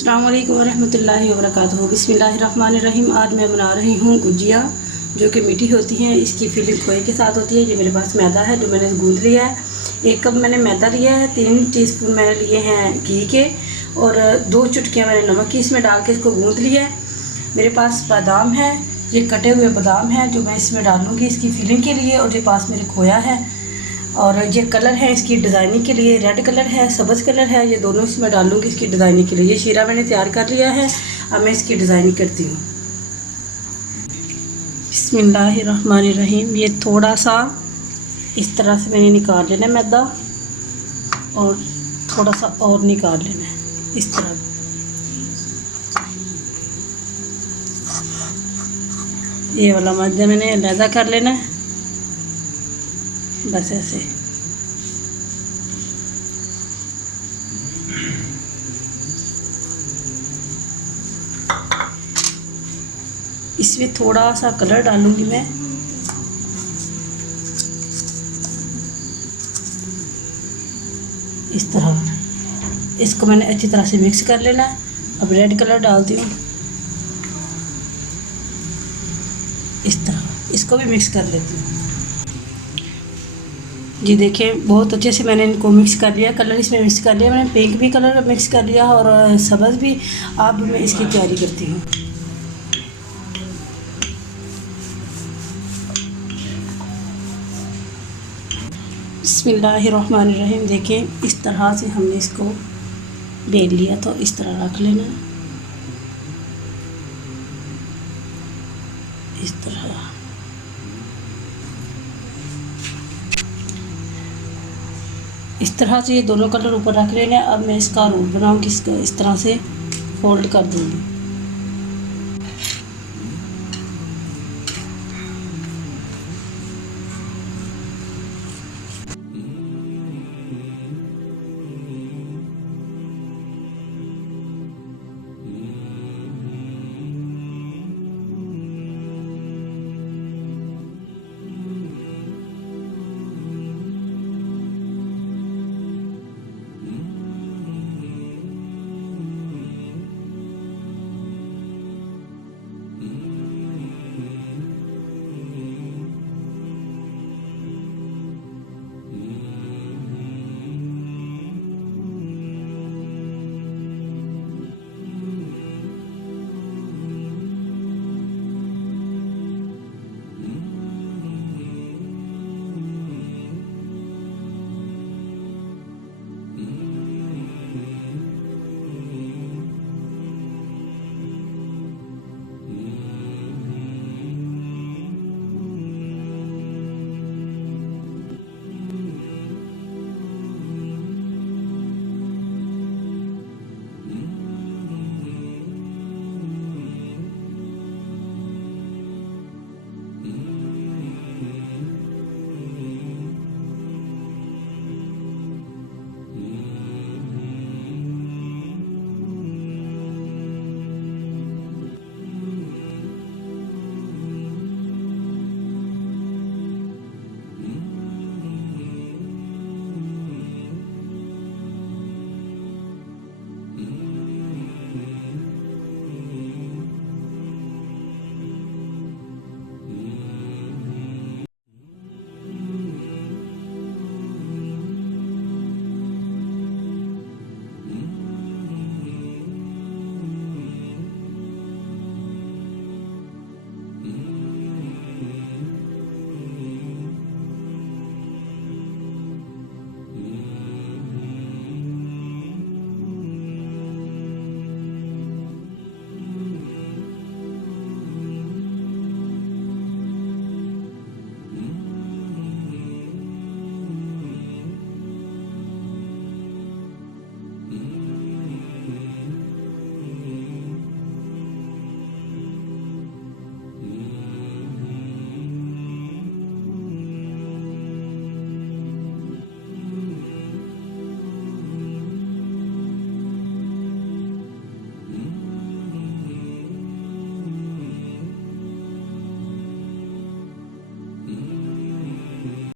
अस्सलाम वालेकुम वरहमतुल्लाहि वबरकातुहू। बिस्मिल्लाहिर्रहमानिर्रहीम। आज मैं बना रही हूँ गुजिया जो कि मीठी होती हैं। इसकी फिलिंग खोए के साथ होती है। ये मेरे पास मैदा है जो मैंने गूंद लिया है। 1 कप मैंने मैदा लिया है। 3 टीस्पून मैंने लिए हैं घी के और 2 चुटकियाँ मैंने नमक की इसमें डाल के इसको गूंद लिया है। मेरे पास बादाम है, ये कटे हुए बादाम हैं जो मैं इसमें डालूँगी इसकी फिलिंग के लिए। और ये पास मेरे खोया है और ये कलर है इसकी डिज़ाइनिंग के लिए, रेड कलर है, सब्ज़ कलर है, ये दोनों इसमें डालूँगी इसकी डिज़ाइनिंग के लिए। ये शीरा मैंने तैयार कर लिया है। अब मैं इसकी डिज़ाइनिंग करती हूँ। बिस्मिल्लाहिर्रहमानिर्रहीम। ये थोड़ा सा इस तरह से मैंने निकाल लेना है मैदा और थोड़ा सा और निकाल लेना है इस तरह। ये वाला मैदा मैंने अलहदा कर लेना है, बस ऐसे। इसमें थोड़ा सा कलर डालूंगी मैं, इस तरह। इसको मैंने अच्छी तरह से मिक्स कर लेना है। अब रेड कलर डालती हूँ इस तरह, इसको भी मिक्स कर लेती हूँ। जी देखें, बहुत अच्छे से मैंने इनको मिक्स कर लिया। कलर इसमें मिक्स कर लिया मैंने, पिंक भी कलर मिक्स कर लिया और सब्ज़ भी। अब मैं इसकी तैयारी करती हूँ। बिस्मिल्लाहिर्रहमानिर्रहीम। देखें, इस तरह से हमने इसको बेल लिया तो इस तरह रख लेना, इस तरह। इस तरह से ये दोनों कलर ऊपर रख लेना। अब मैं इसका रूप बनाऊंगी, इसको इस तरह से फोल्ड कर दूंगी।